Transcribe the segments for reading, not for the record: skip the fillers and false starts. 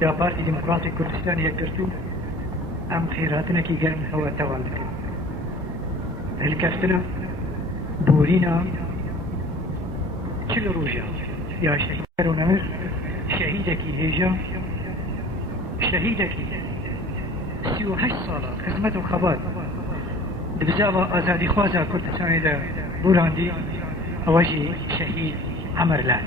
یا پارتی دموکراتی کردستان یەکگرتو ئەم خێراتنێکی گەرم هەوە تاوان دەکەن هەلکەفتنە بورینە چل ڕۆژە یا شەهید و نەمر شەهیدێکی هێژە شەهیدێکی 38 ساڵە خزمەت و خەبات دبزاوە ئازادی خوازە کوردستانیدا بوراندی ئەوەژی شەهید عەمەرلان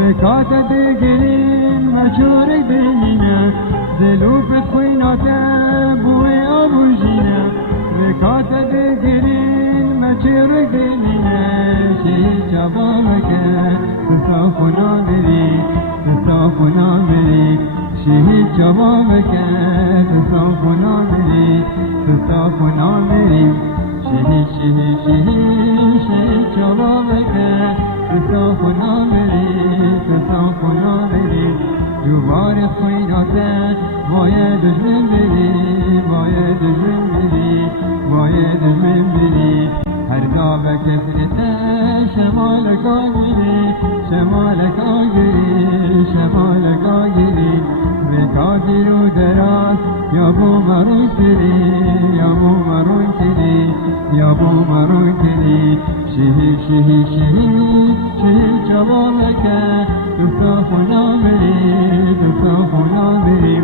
رکات دگرین مچور بینینه دلو به خوینات بوی آبوش برگینه شهید جوابك تسافنا بری تسافنا بری شهید جوابك تسافنا بری تسافنا بری شهید شهید شهید شهید جوابك تسافنا بری تسافنا بری دوباره خیراته وای دشمن بری وای دشمن بری وای دشمن بری هر دعوه کفرته شمالک آگیری شمالک آگیری شمالک آگیری بکادی رو دراز یا بو مرون کری یا بو مرون کری یا بو مرون کری شهید شهید شهید شهید جوابک تسافنا بری تسافنا بری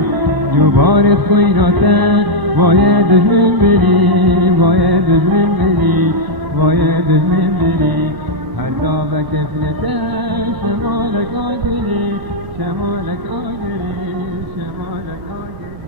دوباره خیراته وای دشمن بری وای دشمن بری وای دشمن بری هر دعوه کفلته شمالک آگیری شمالک آگیری شمالک آگیری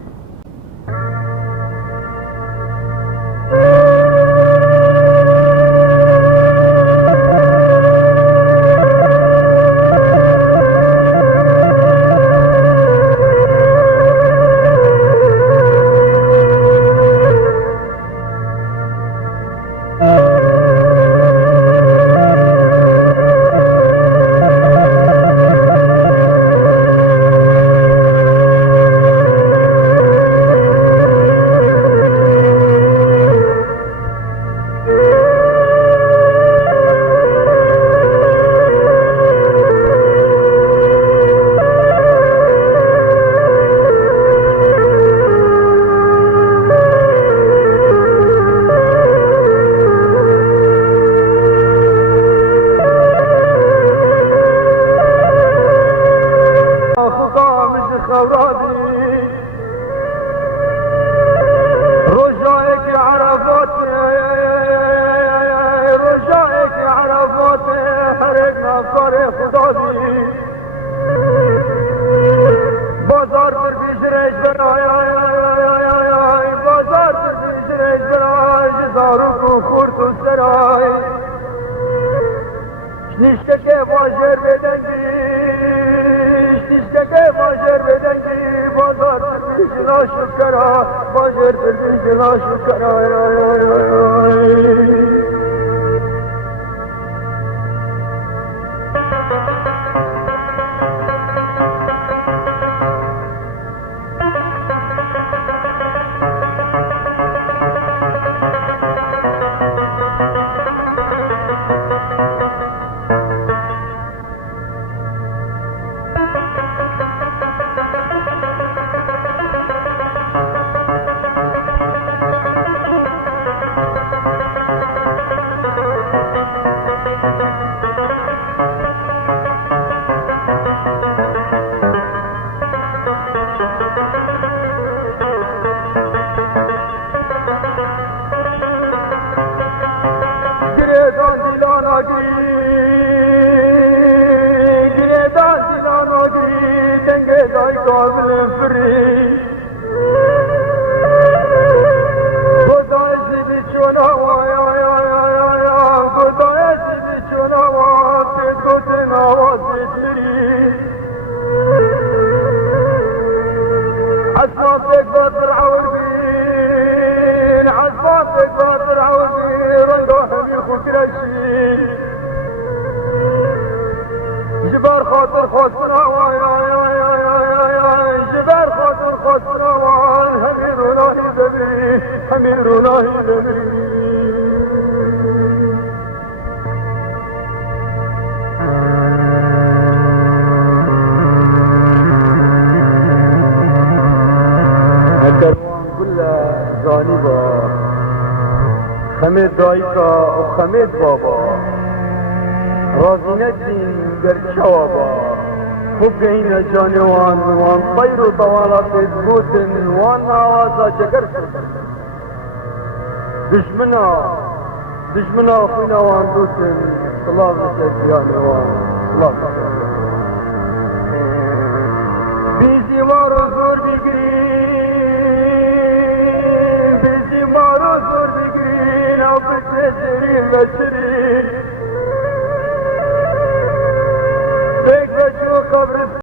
خمید دایکا و خمید بابا راضی ندین در جوابا خوب گهین جانوان وان طیر و طوالات گوتن وان آوازا چکر دشمنا خوینا وان دوتن سلام نسید جانوان سلام